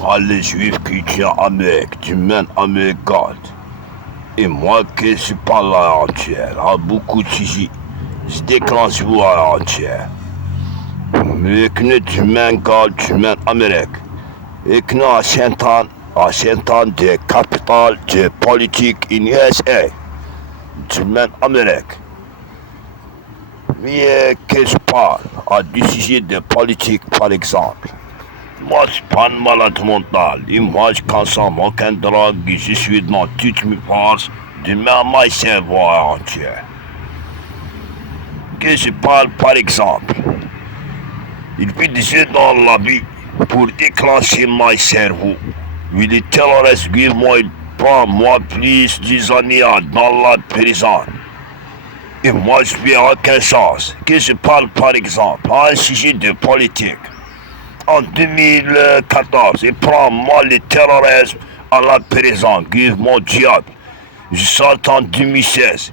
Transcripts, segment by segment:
Ah, les juifs chrétiens Amérique, du même Amérique God. Et moi qui suis pas là entière, à beaucoup de sujets, je déclenche vous à l'entière. Mais que nous du même God, du même Amérique. Et que nous à Washington, des capitales de politique in USA, du même Amérique. Mais que je parle à du sujet de politique par exemple. Moi, je suis pas un malade mental. Et moi, je consomme aucune drogue. Je suis dans toutes mes forces. De même, mon cerveau entier. Que je parle par exemple. Il fait des jeux dans la vie pour déclencher mon cerveau. Mais les terroristes, moi, ils prennent moi plus de années dans la prison. Et moi, je n'ai aucune chance. Que je parle par exemple à un sujet de politique. En 2014, il prend moi le terrorisme à la prison, give mon diable. Je sors en 2016.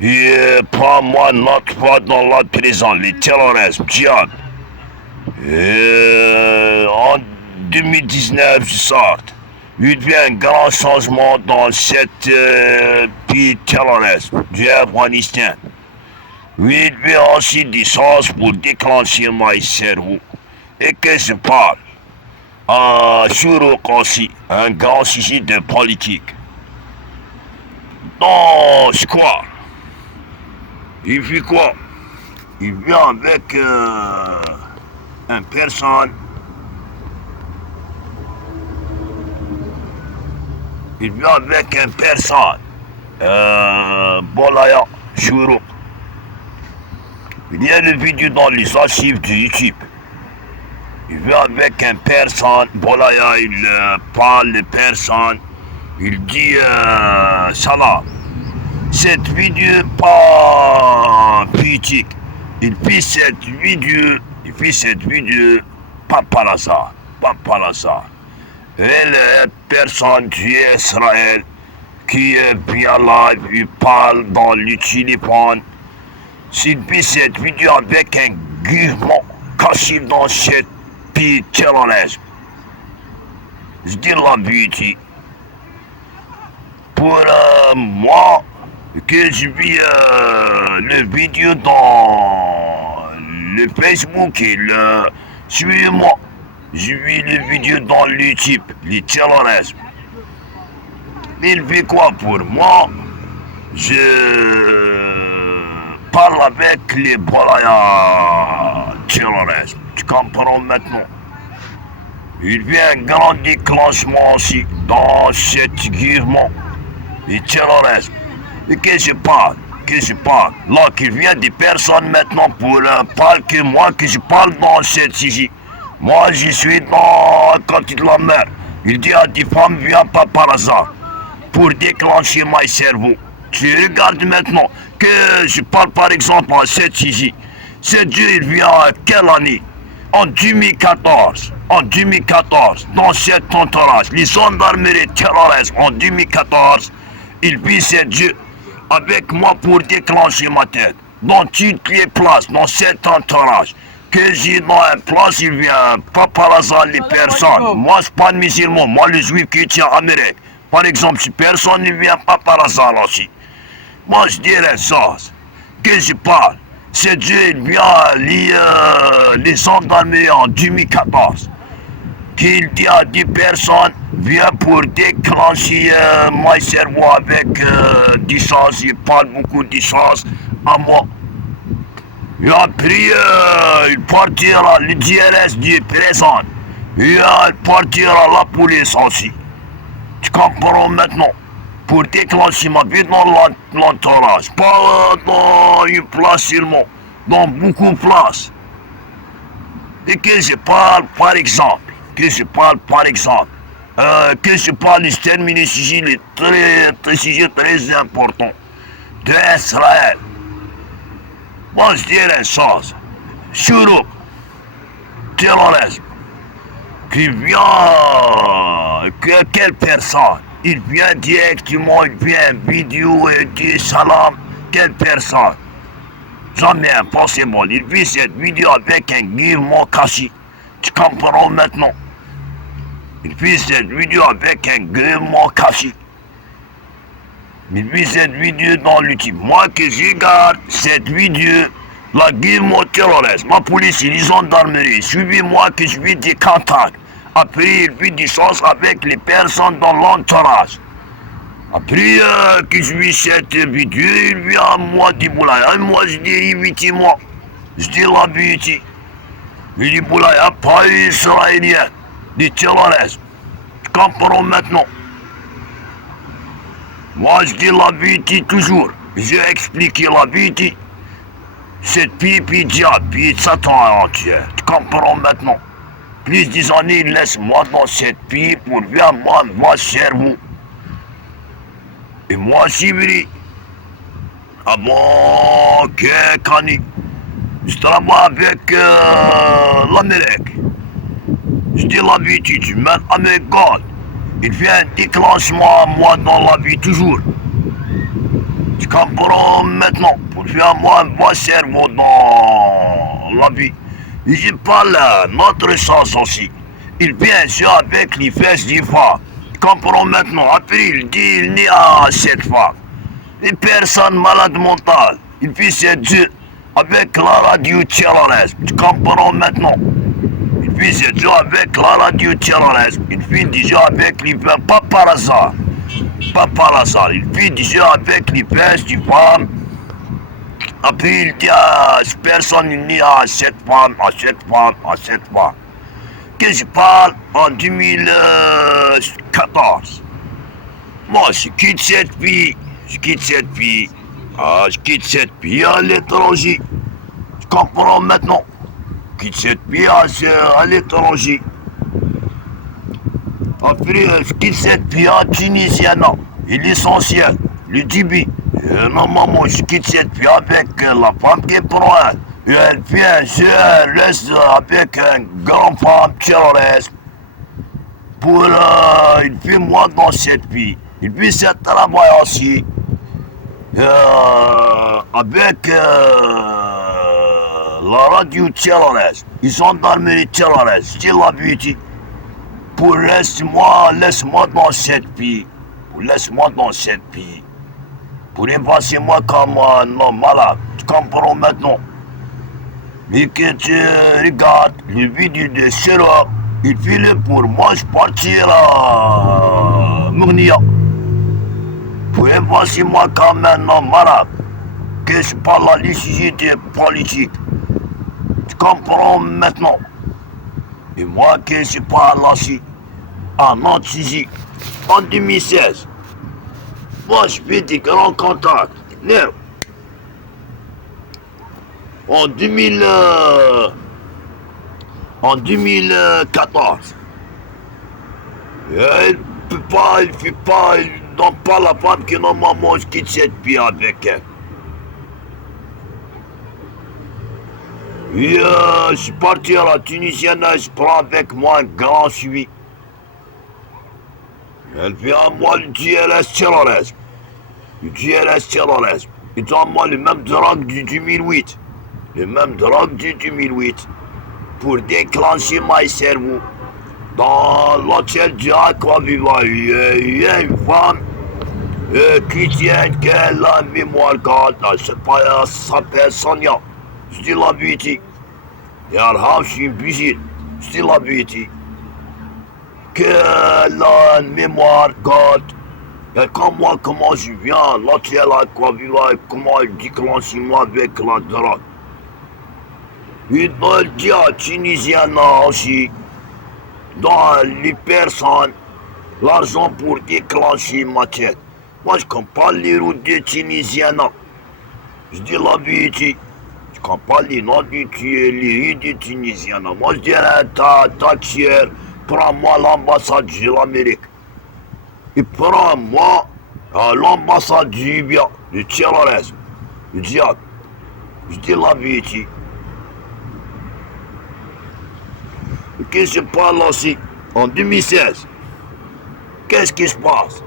Il prend moi notre fois dans la prison, le terrorisme, diable. En 2019, je sors. Il y a un grand changement dans cette pays terrorisme du Afghanistan. Il y a aussi des chances pour déclencher mon cerveau. Et que je parle sur aussi un grand sujet de politique. Non, je crois. Il fait quoi? Il vient avec une personne. Il vient avec une personne. Bolaya Shuruk. Il y a une vidéo dans les archives de YouTube. Il vient avec une personne, Bolaya, il parle de personne, il dit salam. Cette vidéo n'est pas politique. Il fait cette vidéo pas par hasard, pas par hasard. Elle est une personne d'Israël qui est bien là, il parle dans le téléphone. S'il fait cette vidéo avec un gouvernement caché dans cette terrorisme. Je dis la vérité. Pour moi, que je vis le vidéo dans le Facebook et suivez-moi. Je vis le vidéo dans YouTube, le terrorisme. Il fait quoi pour moi? Je parle avec les Bolaya terroristes. Tu comprends maintenant? Il y a un grand déclenchement aussi dans cet mouvement, le terrorisme. Et que je parle? Là, qu'il vient des personnes maintenant pour parler que moi, que je parle dans cette sujet. Moi, je suis dans le côté de la mer. Il dit à des femmes, viens pas par hasard, pour déclencher mon cerveau. Tu regardes maintenant que je parle par exemple à cette sujet. Ce Dieu, il vient à quelle année? En 2014, dans cet entourage, les gendarmeries terroristes en 2014, il vit ce Dieu avec moi pour déclencher ma tête. Dans toutes les places, dans cet entourage, que j'ai dans une place, il vient pas par hasard les personnes. Moi, je suis pas musulman, moi, le juif qui tient Amérique. Par exemple, si personne ne vient pas par hasard aussi. Moi, je dirais ça, que je parle. C'est Dieu, il vient les gendarmeries en 2014. Qu'il dit à 10 personnes, viens pour déclencher mon cerveau avec des choses, il parle beaucoup de choses à moi. Et après, il partira, le DRS du présent. Et il partira la police aussi. Tu comprends maintenant? Pour déclencher ma vie dans l'entourage. Pas dans une place seulement, dans beaucoup de places. Et que je parle par exemple, que je parle, je termine ce sujet très important d'Israël. Moi je dirais une chose, sur terrorisme, qui vient, que quelle personne, il vient directement, il vient vidéo et dit salam, quelle personne? Jamais impossible, il vit cette vidéo avec un guillemot caché. Tu comprends maintenant? Il fait cette vidéo avec un gréement caché. Il fait cette vidéo dans l'outil. Moi que je regarde cette vidéo, la guerre terroriste, ma police et les gendarmeries, suivez-moi que je fais des contacts. Après, il fait des choses avec les personnes dans l'entourage. Après que je vis cette vidéo, il vient à moi dit Boulaya. Moi, je dis évitez-moi. Je dis la vérité. Il dit Boulaya, pas israélien, des terroristes. Tu comprends maintenant? Moi, je dis la vérité toujours. J'ai expliqué la vérité. Cette pipi diable, puis Satan entier. Tu comprends maintenant? Plus des années, laisse-moi dans cette pipe pour voir moi, mon cerveau. Et moi, c'est vrai. Ah bon, quelques années. Je travaille avec l'Amérique. Je dis la vérité, tu mets américain. Il fait un déclenchement à moi dans la vie toujours. Tu comprends maintenant? Pour faire moi un bon cerveau dans la vie. Et je parle notre sens aussi. Il vient jouer avec les fesses des femmes. Tu comprends maintenant? Après, il dit il n'est à cette femme. Les personnes malades mentales. Il fait cette jeu avec la radio terroriste. Tu comprends maintenant? Il fait ce jeu avec la radio terroriste. Il fait des jeux avec les femmes, pas par hasard. Pas par hasard. Il fait des jeux avec les fesses des femmes. Après, il dit à personne il n'est à cette femme, à cette femme, à cette femme. Que je parle en 2014. Moi, je quitte cette fille. Je quitte cette fille. Ah, je quitte cette fille à l'étranger. Tu comprends maintenant? Je quitte cette fille à l'étranger. Après, je quitte cette fille à Tunisienne. Et l'essentiel, le Djibi. Normalement, je quitte cette fille avec la femme qui prend un. Et elle vient, je reste avec un grand femme terroriste. Pour, il fait moi dans cette fille. Il fait ce travail aussi. Avec la radio terroriste. Ils sont dans le terroriste. C'est la vérité. Pour laisse-moi dans cette fille. Laisse-moi dans cette fille. Pour effacer moi comme un homme malade. Tu comprends maintenant? Mais que tu regardes le vidéo de Sera, il file pour moi je partir à Mournia. Pour effacer moi comme un homme malade. Que je parle à l'échec politique. Tu comprends maintenant? Et moi que je parle aussi en Antigie en 2016. Moi, je fais des grands contacts. Non. En 2014. Il fait pas, il donne pas la femme que normalement je quitte cette vie avec elle. Et je suis parti à la Tunisienne, je prends avec moi un grand suivi. Elle fait à moi le GLS terrorisme. Le GLS terrorisme. Ils donne moi les mêmes drogues du 2008. Les mêmes drogues du 2008. Pour déclencher mon cerveau. Dans l'hôtel de Aquaviva, il y a une femme chrétienne qui a la mémoire garde. Elle s'appelle Sonia. Je dis la vérité. Et elle a une visite. Je dis la vérité. Que la mémoire garde. Et comme moi, comment je viens, l'hôtel à Aquaviva, comment il déclenche moi avec la drogue. Il me dit à Tunisien aussi, dans les personnes, l'argent pour déclencher ma tête. Moi, je ne connais pas les routes des Tunisiens. Je dis la vérité. Je ne connais pas les noms des rues des Tunisiens. Moi, je dirais ta tiers, prends-moi l'ambassade de l'Amérique. Et prends-moi l'ambassade du Libyen, du terrorisme, du diable. Je dis la vérité. Qu'est-ce qui se passe aussi en 2016? Qu'est-ce qui se passe?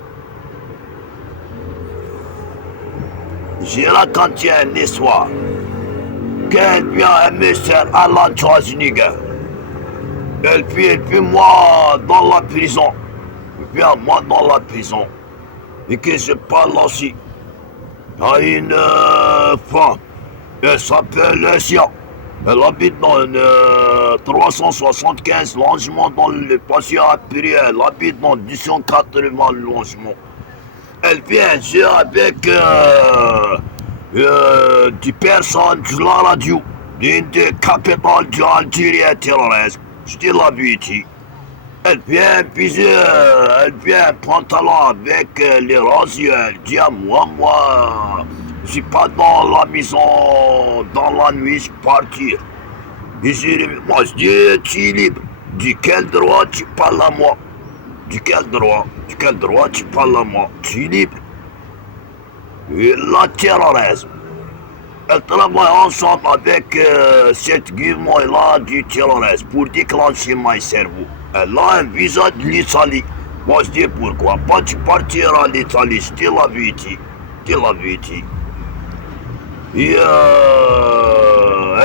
J'ai raconté une histoire. Qu'elle vient un mystère à la Schwarzenegger. Et puis moi dans la prison. Et puis moi dans la prison. Et que je parle aussi à une femme. Elle s'appelle Sia. Elle habite dans une 375 logements dans le passé après. Elle habite dans 280 logements. Elle vient jouer avec des personnes de la radio, d'une des capitales de l'Algérie terroriste. Je dis la vérité. Elle vient piser, elle vient pantalon avec les rosiers. Elle dit à moi, je suis pas dans la maison, dans la nuit, je partir. Moi, je dis, tu es libre. De quel droit tu parles à moi? De quel droit? De quel droit tu parles à moi? Tu es libre. Et la terrorisme. Elle travaille ensemble avec cette gouvernement-là du terrorisme pour déclencher mon cerveau. Elle a un visa de l'Italie. Moi, je dis pourquoi pas tu partiras à l'Italie. Je dis la vérité. Je dis la vérité. Et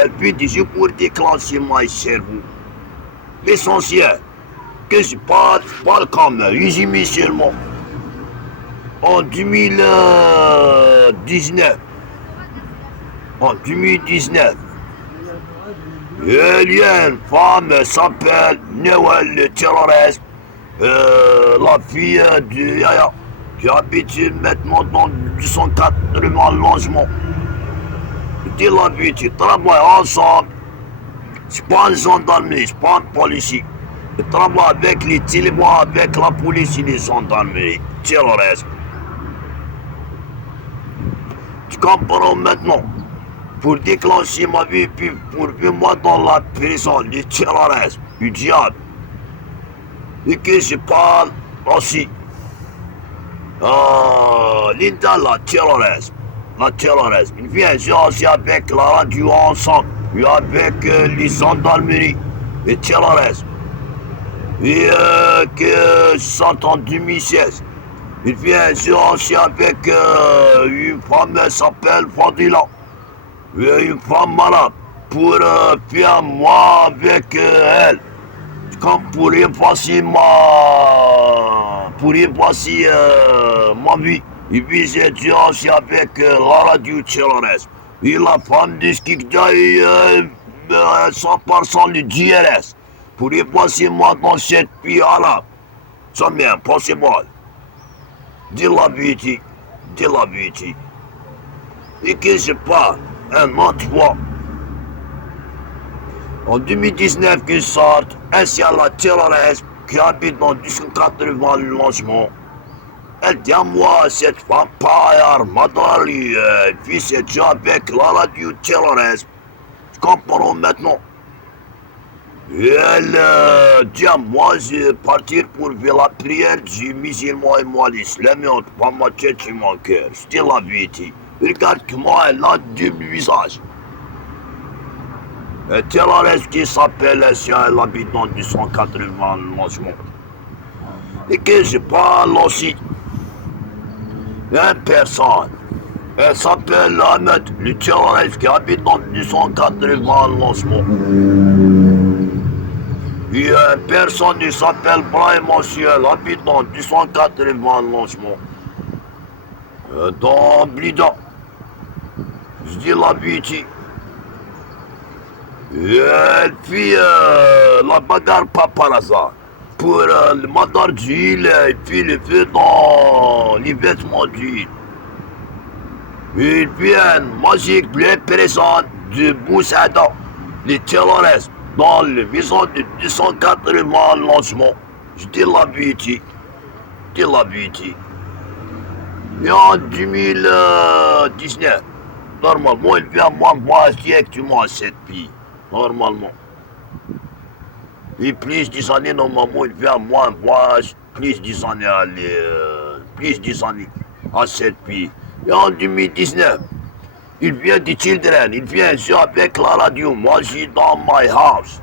elle peut dire pour déclencher mon cerveau. L'essentiel, que je parle comme résumé seulement. En 2019, il y a une femme qui s'appelle Noël le terroriste, la fille de Yaya, qui habite maintenant dans 280 logements. Je dis la vérité, ils travaillent ensemble. C'est pas un gendarmerie, c'est pas un policier. Ils travaillent avec les talibans, avec la police et les gendarmeries. Terrorisme. Tu comprends maintenant? Pour déclencher ma vie, puis pour vivre moi dans la prison, du terrorisme, du diable. Et que je parle aussi. Linda, la terrorisme. La terrorisme. Il vient aussi avec la radio ensemble, et avec les gendarmeries, les terroristes. Et que ça en 2016. Il vient aussi avec une femme qui s'appelle Fadila. Une femme malade pour faire moi avec elle. Comme pour effacer ma vie. Et puis j'ai dit aussi avec la radio terroriste. Et la femme discute 100% du DRS. Pour effacer moi dans cette vie-là. Ça m'est impossible. Dis la vérité. Dis la vérité. Et que je parle un autre fois. En 2019 qu'ils sortent, ainsi à la terroriste qui habite dans 280 logements. Elle dit à moi, cette femme pas armadale, puis c'est déjà avec la radio terroriste. Tu comprends maintenant? Et elle dit à moi, je vais partir pour faire la prière du musulman et moi l'islam, pas ma tête et mon cœur. Je dis la vérité. Regarde comment elle a deux visages. Un terroriste qui s'appelle Sia, elle habite dans 280 logements. Et que je parle aussi d'une personne. Elle s'appelle Ahmed, le terroriste qui habite dans 280 logements. Il y a une personne qui s'appelle Brahim aussi, elle habite dans 280 logements. Dans Blida. Je dis la vérité. Et puis la bagarre pas par hasard. Pour le moteur d'huile et puis le feu dans les vêtements d'huile. Et puis une magique bleu présente de Boussada, les terroristes, dans la maison de 280 logements. Je dis la vérité. Je dis la vérité. Et en 2019, normalement, il vient moi voir directement cette fille. Normalement. Et plus 10 années, normalement, il vient moi voir plus 10 années à cette fille. Et en 2019, il vient des children, il vient jouer avec la radio. Moi, je suis dans my house.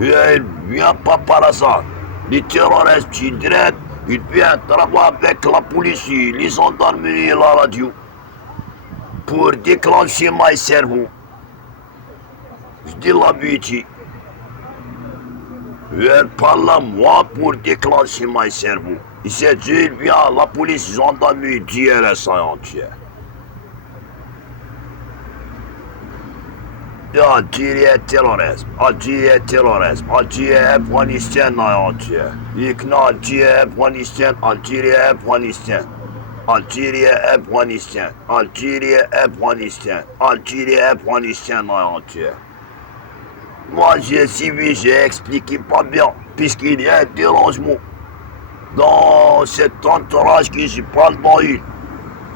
Et il vient pas par hasard. Les terroristes children, il vient travailler avec la police, les gendarmeries et la radio. Pour déclencher mon cerveau. Je dis la vérité. Elle parle à moi pour déclencher mon cerveau. Il s'est dit, bien, la police, gendarmerie, DRS entière. Algérie terrorisme, Algérie terrorisme, Algérie Afghanistan entière. Yıkna Algérie Afghanistan, Algérie Afghanistan. Algérie Afghanistan, Algérie Afghanistan, Algérie Afghanistan entière. Moi j'ai suivi, j'ai expliqué pas bien, puisqu'il y a un dérangement dans cet entourage qui se parle dans une.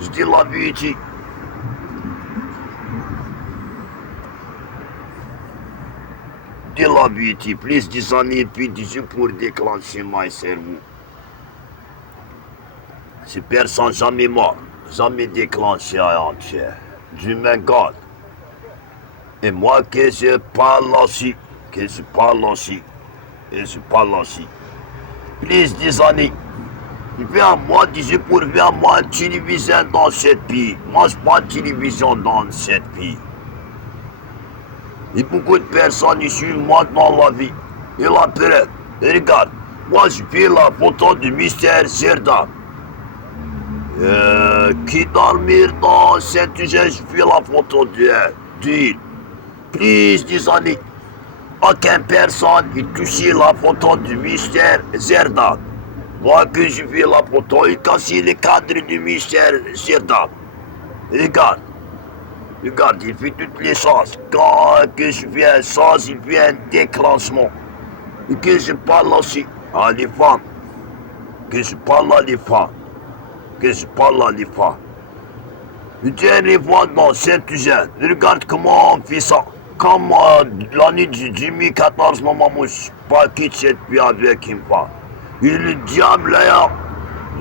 Je dis la vérité. De la vérité, plus de années puis 18 pour déclencher mon cerveau. Ces personnes jamais mort, jamais déclenché entière. Dieu me garde. Et moi que je parle aussi, que je parle aussi, et je parle aussi. Plus de années. Il vient moi, disait pour voir moi télévision dans cette pays. Moi, je pas de télévision dans cette pays. Et beaucoup de personnes ici moi dans la vie. Et la période. Et regarde, moi je fais la photo du mystère Zerda. Qui dormir dans Saint-Eugène, je fais la photo d'il. Plus des années. Aucune personne n'a touché la photo du mystère Zerda. Moi que je fais la photo, il casse le cadre du mystère Zerda. Regarde. Regarde, il fait toutes les choses. Quand que je fais un sens, il fait un déclenchement. Et que je parle aussi à les femmes. Que je parle à les femmes. Que je parle à les femmes. Je tiens les voix dans Saint-Eugène. Regarde comment on fait ça. Comme l'année de 2014, maman, moi, je suis pas quitté cette vie avec une femme. Et le diable là,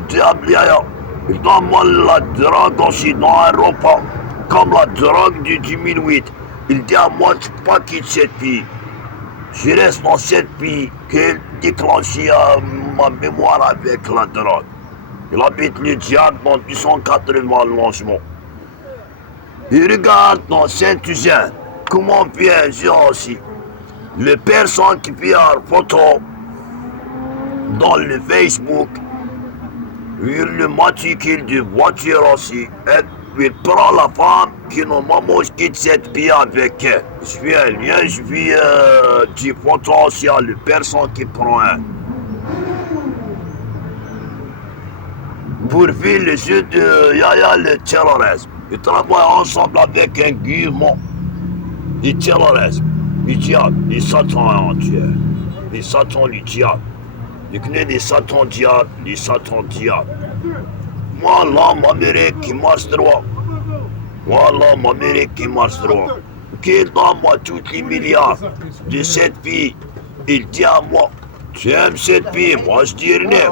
il donne la drogue aussi dans un repas. Comme la drogue de 2008. Il dit à moi, je ne peux pas quitter cette pays. Je reste dans cette pays qu'elle déclenche ma mémoire avec la drogue. Il habite le diable dans 280 logements. Et regarde dans Saint-Eugène, comment vient j'ai aussi. Les personnes qui font une photo dans le Facebook, le matricule de voiture aussi. Il prend la femme qui normalement quitte cette pays avec elle. Je fais un lien, je fais des photos aussi à la personne qui prend un. Pour faire le jeu de Yaya le terrorisme. Ils travaillent ensemble avec un gouvernement. Le terrorisme, le diable, les satans entiers. Les satans, le diable. Ils connaissent les satans diables, les satans diables. Moi, l'homme américain qui marche droit. Moi, l'homme américain qui marche droit. Qu'il donne-moi tous les milliards de cette fille. Il dit à moi, tu aimes cette fille? Moi, je dis rien.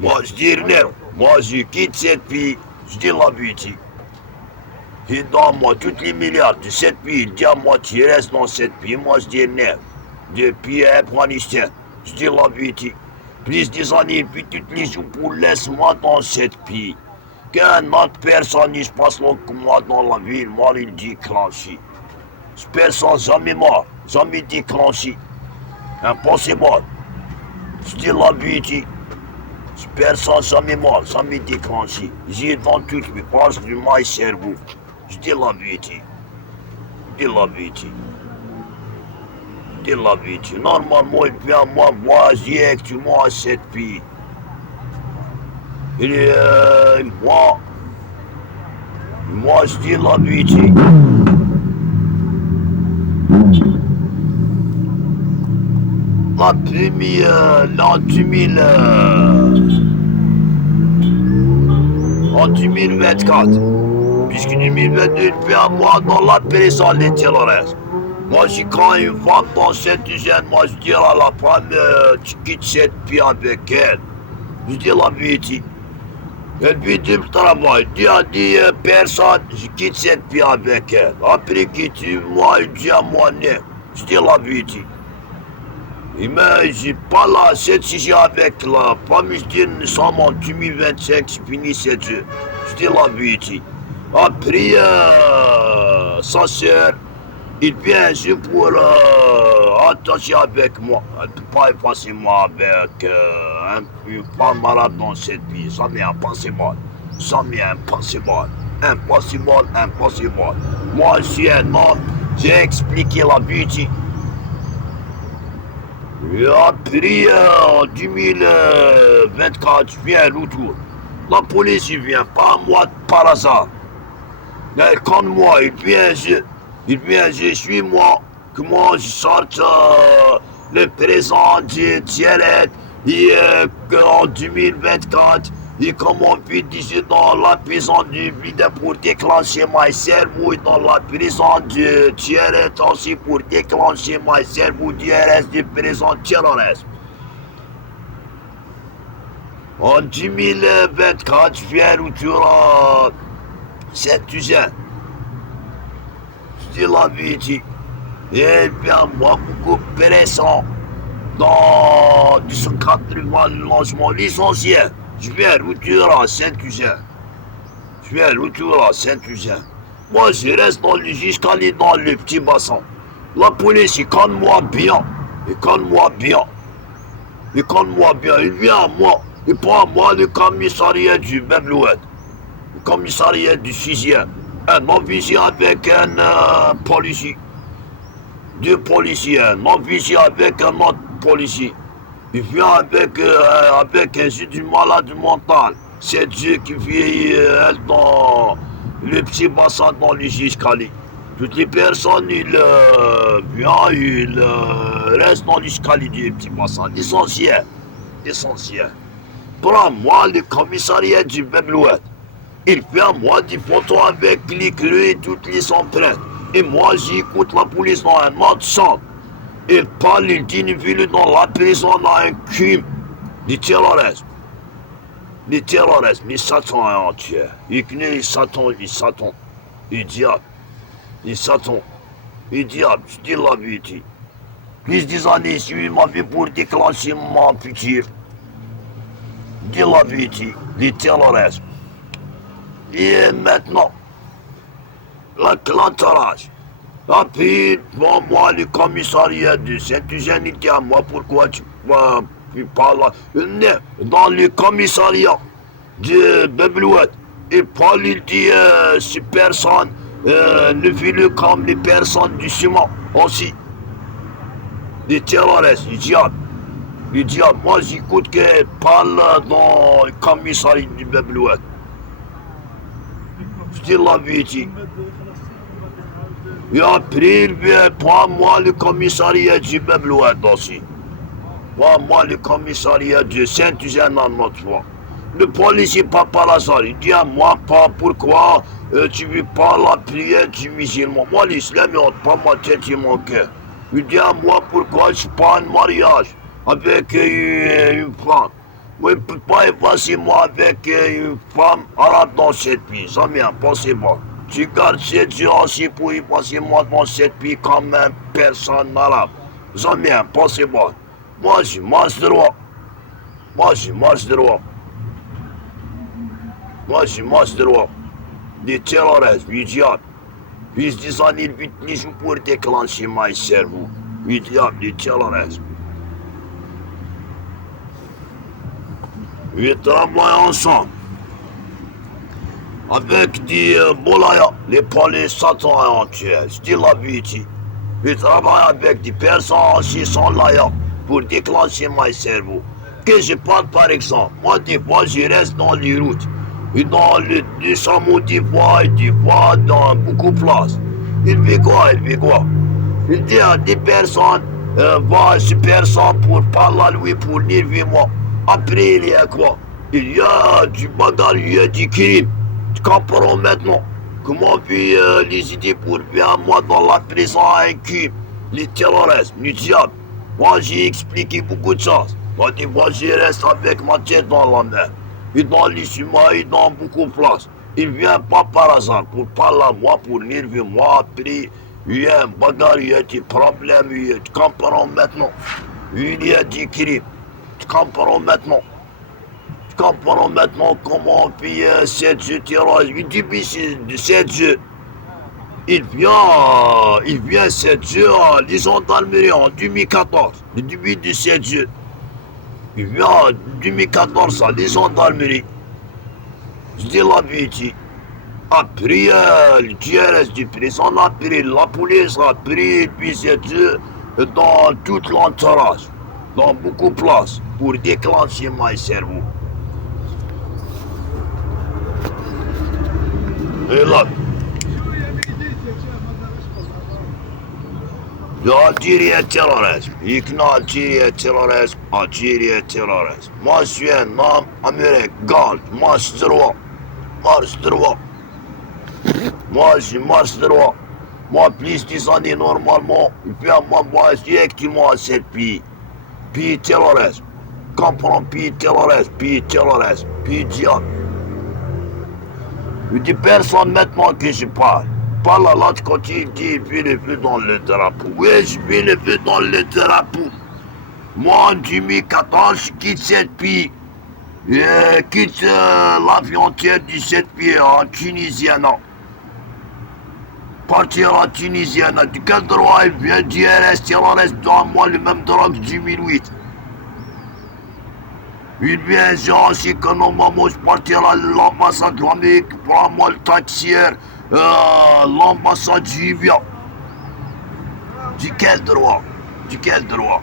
Moi, je dis rien. Moi, je quitte cette fille. Je dis la vérité. Il donne-moi tous les milliards de cette fille. Il dit à moi, tu restes dans cette fille. Moi, je dis rien. Depuis Afghanistan. Je dis la vérité. Plus des années, puis toutes les jours pour laisse-moi dans cette pays. Qu'une autre personne se passe que moi dans la ville, moi il déclenché. Cette personne jamais mort, jamais déclenché. Impossible. Je dis la vérité. Cette personne jamais mort, jamais déclenché. J'ai dans toutes les parts de mon cerveau. Je dis la vérité. Je dis la vérité. De la vérité. Normalement, il vient moi, j'ai actuellement à cette pays. Et moi, je dis la vérité. La première, l'an 2000, en 2024, puisque 2022, il vient moi dans la prison des terroristes. Moi, j'ai quand une femme dans cette hygiène, moi, je dis à la femme, tu quittes cette vie avec elle. Je dis la vérité. Elle vit du travail. Dis à 10 personnes, je quitte cette vie avec elle. Après quitte moi, il dit à moi, non. Je dis la vérité. Mais j'ai pas là, cette hygiène avec la femme, je dis, nous sommes en 2025, c'est fini cette jeu. Je dis la vérité. Après, sa sœur, Il vient juste pour attacher avec moi. Elle ne peut pas effacer moi avec une femme malade dans cette vie. Ça m'est impossible. Ça m'est impossible. Impossible, impossible. Moi, je suis un homme. J'ai expliqué la beauty. Et après, en 2024, je viens retour. La police, il vient pas moi par hasard. Mais quand moi, il vient, je suis moi, que moi je sorte le présent de Thierry, et en 2024, et comme on vit ici dans la prison du vide pour déclencher ma cerveau, dans la prison de Thierry aussi pour déclencher ma cerveau du reste de prison terroriste. En 2024, je viens retour à Saint-Eugène. Je dis la vérité. Et bien, moi, beaucoup pressant dans 280 logements licenciés. Je viens retour à Saint-Eugène. Je viens retour à Saint-Eugène. Moi, je reste dans le jusqu'à dans le petit bassin. La police, il compte moi bien. Il compte moi bien. Il compte moi bien. Il vient à moi. Il prend à moi le commissariat du Beblouette. Le commissariat du 6e. Un officier avec un policier. Deux policiers. Un officier avec un autre policier. Il vient avec un du malade mental. C'est Dieu qui vient dans le petit bassin dans les escaliers. Toutes les personnes, ils restent dans l'escalier du petit bassin. L'essentiel. L'essentiel. Prends-moi le commissariat du Beblouette. Il fait à moi des photos avec les creux et toutes les empreintes. Et moi, j'écoute la police dans un autre champ. Il parle d'individus dans la prison dans un crime. Du terrorisme. Du terrorisme. Les Satan est entier. Il connaît les Satan, les Satan. Les diables. Les Satan. Les diables. Je dis la vérité. Plus des années, je suis ma vie pour déclencher mon futur. Je dis la vérité. Les terrorisme. Et maintenant, l'entourage. Après, bon, moi, le commissariat de Saint-Eugène, il dit à moi, pourquoi tu parles dans le commissariat de Beblouette. Il parle, il dit, ces personnes ne vivent comme les personnes du ciment aussi. Les terroristes, les diables. Les diables, moi, j'écoute qu'il parle dans le commissariat de Beblouette. Je dis la vérité. Et après, il vient prends-moi le commissariat du Beblouette aussi. Prends-moi le commissariat de Saint-Eugène en notre fois. Le policier pas par hasard, il dit à moi pas pourquoi tu veux pas la prière du musulman. Moi, l'islam, il n'a pas ma tête et mon cœur. Il dit à moi pourquoi je pas un mariage avec une femme. Moi, il ne peut pas effacer moi avec une femme arabe dans cette vie. Ça m'est impossible. Tu gardes cette Dieu aussi pour effacer moi dans cette vie comme une personne arabe. Ça m'est impossible. Moi, je marche droit. Moi, je marche droit. Moi, je marche droit. Des terroristes, des diables. Puis des années, ils utilisent pour déclencher mon cerveau. Les diables, des terroristes. Ils travaillent ensemble avec des bolayas, les polices Satan entiers. Je dis la vérité. Ils travaillent avec des personnes qui sont là pour déclencher mon cerveau. Que je parle par exemple, moi des fois je reste dans les routes, et dans le Samo des fois dans beaucoup de places. Il fait quoi? Il dit à des personnes, va à ces personnes pour parler à lui, pour dire moi. Après, il y a quoi? Il y a du bagarre, il y a du crime. Tu comprends maintenant comment puis les idées pour faire moi dans la prison à un crime, les terroristes, les diables. Moi, j'ai expliqué beaucoup de choses. Moi, des fois, je reste avec ma tête dans la mer. Et dans les chemins, et dans beaucoup de places. Il vient pas par hasard pour parler à moi, pour nerver moi. Après, il y a un bagarre, il y a des problèmes, tu comprends maintenant? Il y a des crimes. Tu comprends maintenant? Tu comprends maintenant comment payer 7 jeux terroristes? Il dit, c'est 7 jeux. Il vient 7 jours, les gendarmeries en 2014, le début de 7 jours. Il vient en 2014, les gendarmeries. Je dis la vérité. Après, le GRS du prison a pris, la police a pris, puis c'est dans tout l'entourage, dans beaucoup de places, pour déclencher mon cerveau. Et là, Algérie terrorisme. Algérie terrorisme. Algérie terrorisme. Moi, je suis un homme américain. Marche droit. Marche droit. Moi, je marche droit. Moi, plus des années normalement, et puis moi, je suis actuellement à 7 pays. Pays terrorisme. Comprends, pays terrorisme, pays terrorisme, pays diable. Je dis personne maintenant que je parle. Parle à l'autre quand il dit, puis le feu dans le drapeau. Oui, je vis le feu dans le drapeau. Moi, en 2014, je quitte cette pays. Je quitte la frontière du 7 pays en Tunisienne. Partir en Tunisienne. De quel droit il vient dire rester dans moi le même droit que 2008. Il vient genre aussi que normalement je partirai à l'ambassade de l'Amérique, prends-moi le taxi, l'ambassade j'y viens. De quel droit? De quel droit?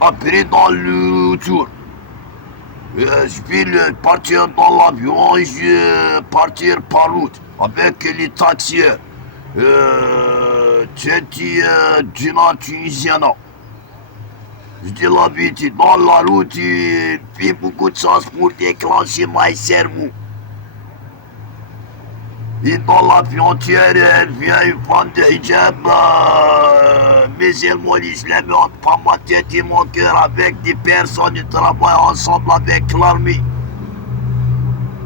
Après dans le tour, je vais partir dans l'avion, je vais partir par route avec les taxis. C'était d'une Tunisienne. Je dis la vérité, dans la route, il fait beaucoup de choses pour déclencher mon cerveau. Et dans la frontière, elle vient une femme de hijab, mais elle m'a dit, je l'ai mis entre ma tête et mon cœur avec des personnes qui travaillent ensemble avec l'armée.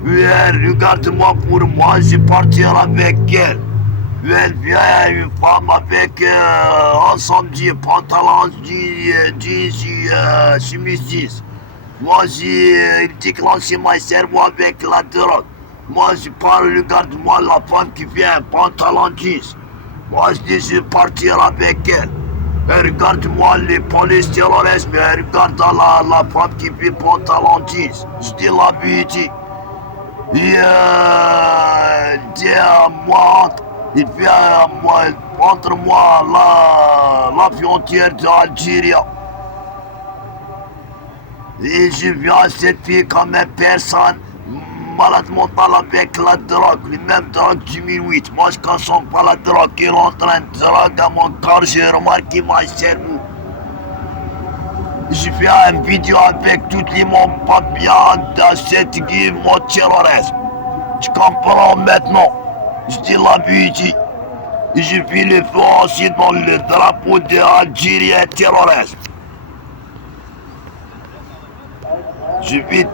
Oui, regarde-moi pour moi, je partirai avec elle. Elle vient une femme avec ensemble de pantalons, jeans, chemise. Moi, j'ai déclenché mon cerveau avec la drogue. Moi, je parle, regarde-moi la femme qui vient, pantalon jeans. Moi, je dis, je partirai avec elle. Et regarde-moi les polices terroristes, mais regarde la femme qui vient, pantalon jeans. Je dis la vérité. Dis-moi. Il vient entre moi la frontière d'Algérie. Et je viens à cette fille comme une personne malade mentale avec la drogue, les mêmes drogues du 2008. Moi, je consomme pas la drogue, il est en train de drogue à mon corps, j'ai remarqué mon cerveau. Je fais une vidéo avec tous les mots pas bien dans cette guerre, mon terrorisme. Tu comprends maintenant? Je dis la vérité. Et je fais le feu aussi dans le drapeau de l'Algérie terroriste. Je fais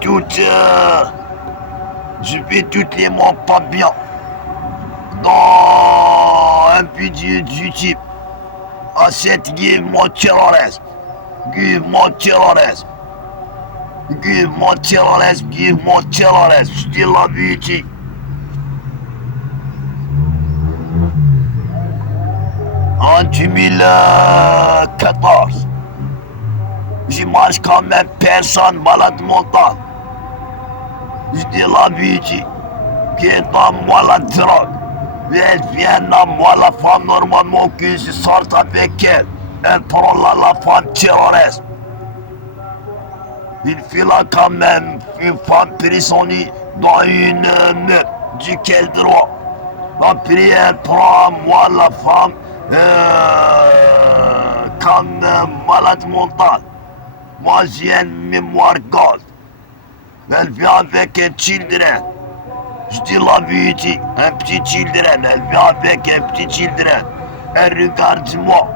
toutes les mots pas bien dans un vidéo du type à cette guerre mon terrorisme. Guerre mon terrorisme. Guerre mon terrorisme. Guerre mon terrorisme. Je dis la vérité. En 2014, je marche comme une personne malade mentale. Je dis la vérité, qui est dans moi la drogue. Elle vient dans moi la femme normalement que je sorte avec elle. Elle prend la femme terroriste. Il fait là quand même une femme prisonnière dans une meute. Du quel droit? Après elle prend moi la femme comme malade mentale. Moi j'ai une mémoire gold. Elle vient avec un children. Je dis la vérité, un petit children. Elle vient avec un petit children. Elle regarde-moi.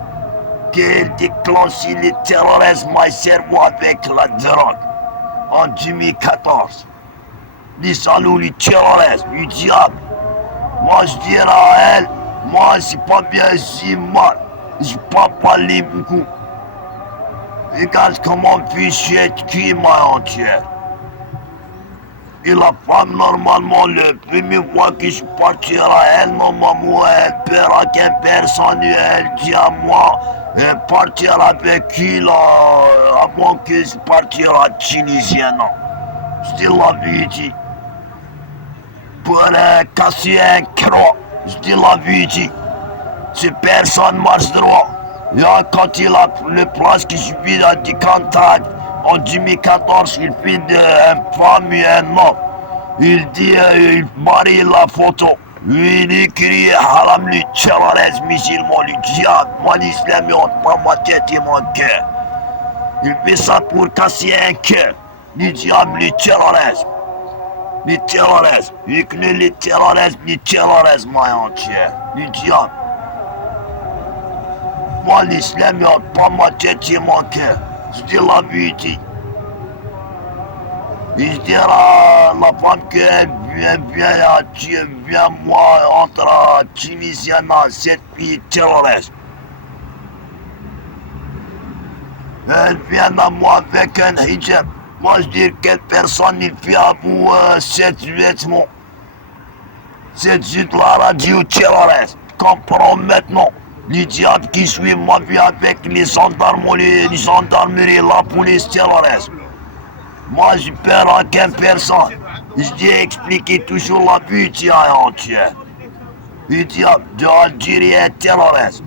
Qu'elle déclenche le terrorisme mon cerveau avec la drogue. En 2014. Les salauds, les terroristes, le diable. Moi je dirais à elle, moi c'est pas bien, j'ai mal. Je peux pas parler beaucoup. Regarde comment puis-je être cuit moi entière. Et la femme, normalement, le premier fois que je partirai, elle, normalement, elle paiera qu'un personne, elle dit à moi, partir avec qui, là, avant que je partirai à Tunisien, non. Je dis la vérité. Pour casser un croc, je dis la vérité. Si personne marche droit, là, quand il a le place qui suffit du contact, en 2014, il fait une femme et un homme. Il dit, il marie la photo. Lui, il écrit haram, le terrorisme musulman, le diable, moi l'islam, pas ma tête et mon cœur. Il fait ça pour casser un cœur. Le diable, le terrorisme. Le terrorisme. Il connaît le terrorisme, moi entier. Le diable. Moi, l'islam, pas ma tête et mon cœur. Je dis la vérité. Il dira la femme qu'elle vient moi entre Tunisiens et 7 pays terroristes. Elle vient à moi avec un hijab. Moi je dis quelle personne il fait à vous cette vêtement. Cette suite la radio terroriste. Comprends maintenant. Les diables qui suivent ma vie avec les gendarmeries, la police terroriste. Moi, je perds aucune personne. Je dis expliquer toujours la vérité entière. Le diable de Algérie est terroriste.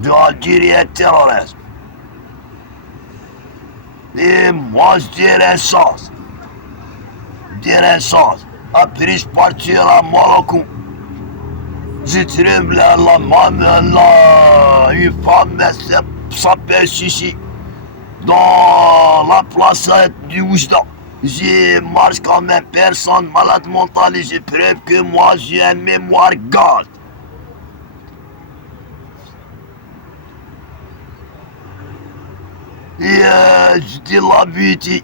De Algérie est terroriste. Et moi, je dirais ça. Après, je partirai à Morocco. Je trouve une femme, elle s'appelle Chichi. Dans la place du Oujda. Je marche comme une personne malade mentale et je preuve que moi j'ai une mémoire garde. Et je dis la vérité.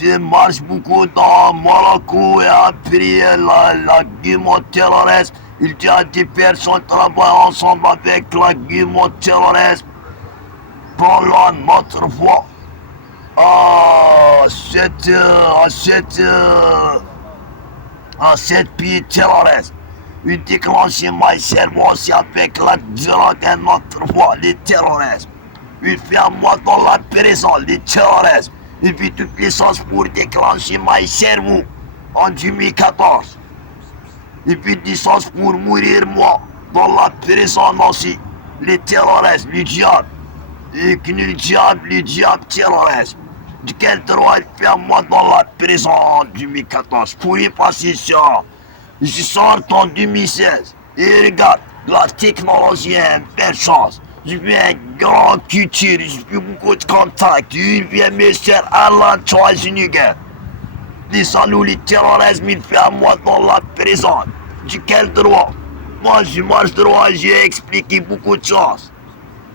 Je marche beaucoup dans Morocco et après la guerre terroriste. Il y a des personnes qui travaillent ensemble avec la guerre terroriste. Pendant notre voix. Cette pays terroriste. Il déclenche ma cerveau aussi avec la drogue et notre voix, les terroristes. Il fait à moi dans la prison, les terroristes. Il fait toutes les choses pour déclencher ma cerveau en 2014. Il fait des choses pour mourir moi dans la prison aussi. Les terroristes, les diables. Et que le diable terroriste. De quel droit il fait à moi dans la prison en 2014 pour y passer ça. Je sors en 2016 et regarde, la technologie est une belle chose. Je viens grand culture, je fais beaucoup de contacts. Il vient monsieur Alain Schwarzenegger. Les salauds, les terroristes, il fait à moi dans la prison. De quel droit? Moi je marche droit, j'ai expliqué beaucoup de choses.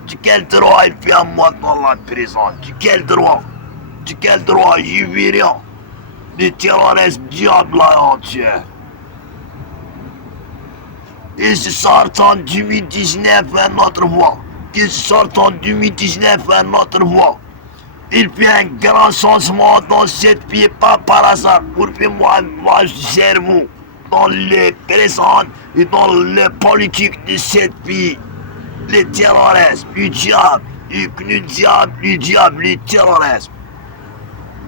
De quel droit il fait à moi dans la prison? De quel droit? J'y vis rien. Les terroristes diables là entier. Ils sortent en 2019 un autre voie. Ils sortent en 2019 un autre voie. Il fait un grand changement dans cette pays, pas par hasard, pour faire moi un lavage de cerveau dans les présents et dans les politiques de cette pays. Les terroristes, le diable, les terroristes.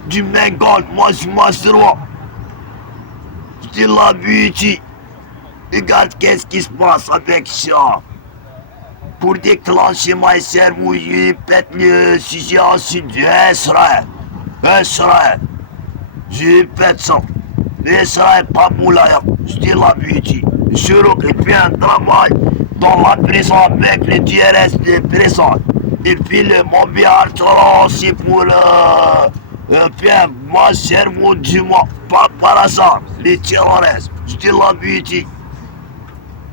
Du Bengale, moi je marche droit. Je dis la vérité. Regarde qu'est-ce qui se passe avec ça. Pour déclencher ma cerveau, je pète le sujet aussi d'Israël. Israël. Je pète ça. Israël, pas Moulaya. Je dis la vérité. Je fait un travail dans la prison avec les DRS de prison. Il fait le mauvais argent aussi pour faire mon cerveau du mois. Pas par hasard, les terroristes. Je dis la vérité.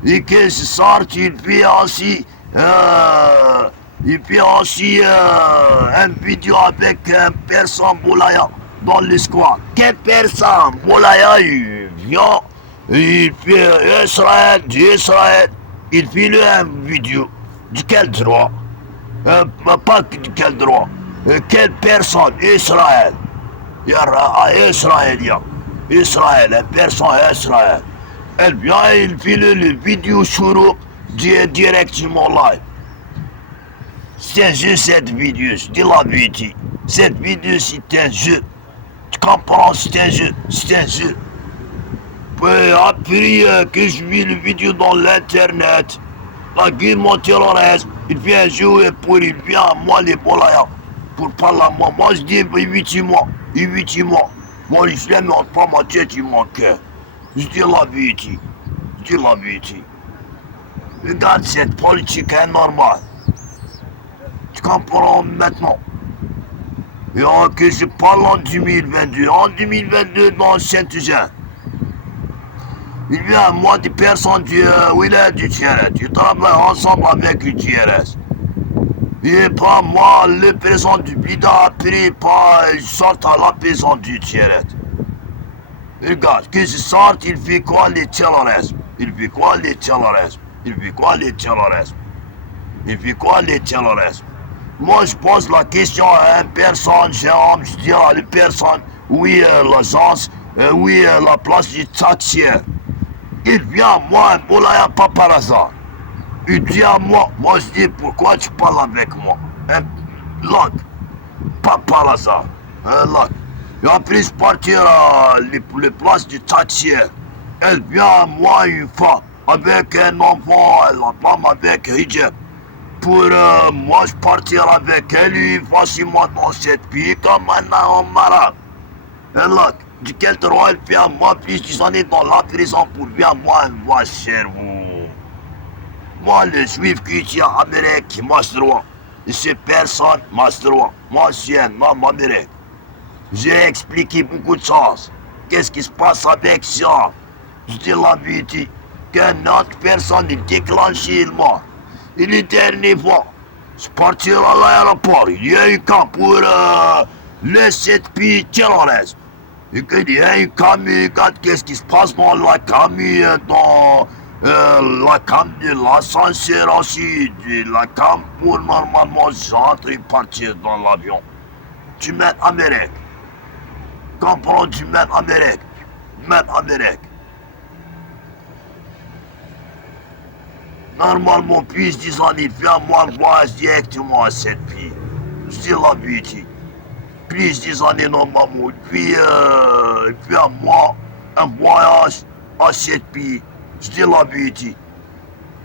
Et que je sorte, il fait aussi une vidéo avec une personne Boulaya dans le squad. Quelle personne Boulaya il vient, il fait Israël, il fait une vidéo. De quel droit? Pas de quel droit? Quelle personne? Israël. Il y a Israélien. Israël, un personne Israël. Elle vient, il file les vidéos sur directement live. C'est un jeu cette vidéo, je dis la vérité. Cette vidéo c'est un jeu. Tu comprends, c'est un jeu, c'est un jeu. Puis après que je vis les vidéos dans l'internet, la guerre terroriste, il vient jouer il vient à moi les bolaya. Pour parler à moi, moi je dis évitez-moi. Moi je l'aime pas ma tête et mon cœur. Je dis la vérité, Regarde cette politique est normale. Tu comprends maintenant? Et que je parle en 2022. En 2022 dans Saint-Eugène. Il y a moi des personnes du village du TRS. Je travaille ensemble avec le TRS. Et pas moi, le président du BIDA après, pas il sort à la maison du TRS. Regarde, que je sorte, il fait quoi les terroristes? Il fait quoi les terroristes? Moi, je pose la question à une personne, je dis à une personne, oui, l'agence, oui, la place du taxi. Il vient à moi, un boulaya pas par hasard. Il dit à moi je dis, pourquoi tu parles avec moi? Look, pas par hasard. Look. Et après, je partir à les places du taxi. Elle vient à moi, une femme, avec un enfant, la femme avec hijab. Pour moi, je partir avec elle, facilement dans cette pays comme un arabe. Et là, de quel droit elle fait à moi, plus de années dans la prison pour bien moi, un voix cerveau. Moi, le juif chrétien américain, moi, je droit. Et c'est personne, moi, je droit. Moi, c'est un homme américain. J'ai expliqué beaucoup de choses. Qu'est-ce qui se passe avec ça? Je dis la vérité, qu'une autre personne est déclenchée, il mort. Et le dernier fois, je partir à l'aéroport, il y a eu camp pour laisser cette pays terroriste. Et qu'il y a eu Camille, regarde qu'est-ce qui se passe dans la Camille, dans la cam de l'ascenseur aussi, de la cam pour normalement j'entre et partir dans l'avion. Tu mets Amérique. Comprends, tu mets Amérique. Normalement, plus 10 ans, il fait moi un voyage directement à cette pays. Je dis la vérité. Plus 10 années normalement, il fait à moi un voyage à cette pays. Je dis la vérité.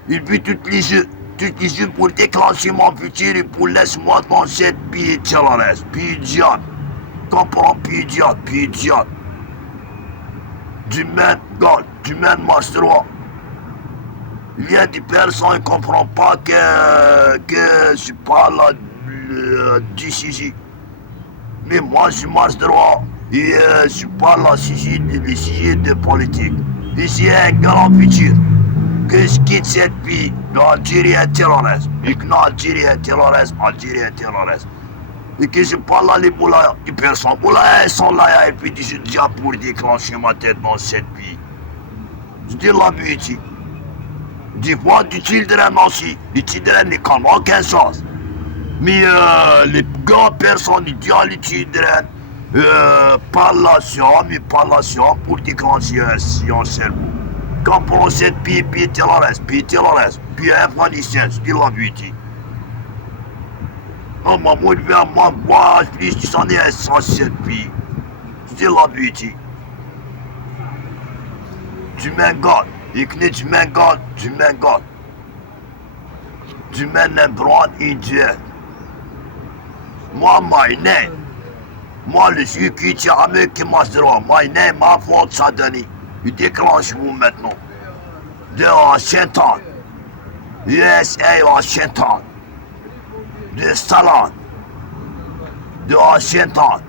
Il fait toutes les jeux pour déclencher mon futur et pour laisser moi dans cette pays terroriste, pays diable. Comprends, pays diable. Du même God, du même master. Il y a des personnes qui ne comprennent pas que je parle d'ici. Mais moi, je marche droit et je parle ici des sujets de politique. Ici, un grand futur. Que je quitte cette pays d'Algérie terroriste. Et que l'Algérie est terroriste. Et que je parle à les boulaya. Les personnes boulaya, elles sont là et puis je dis pour déclencher ma tête dans cette pays. Je dis la vérité. Des fois, du children aussi. Les children ne comprennent aucune chose. Mais les grandes personnes, ils disent les children, parlation pour déclencher un cerveau. Quand pour cette pays terroriste, puis Afghanistan, je dis la vérité. Non, moi, je vais à moi voir, je dis, c'en est sur cette pays. Je dis la vérité. Tu m'engages. Ik niet mijn God, tu m'es broad idiot. Moi, my name. Moi, le juif qui tient à me qui m'a dit, my name, ma faute, ça donne. Il déclenche vous maintenant. De Washington. USA, Washington. De Salon. De Washington.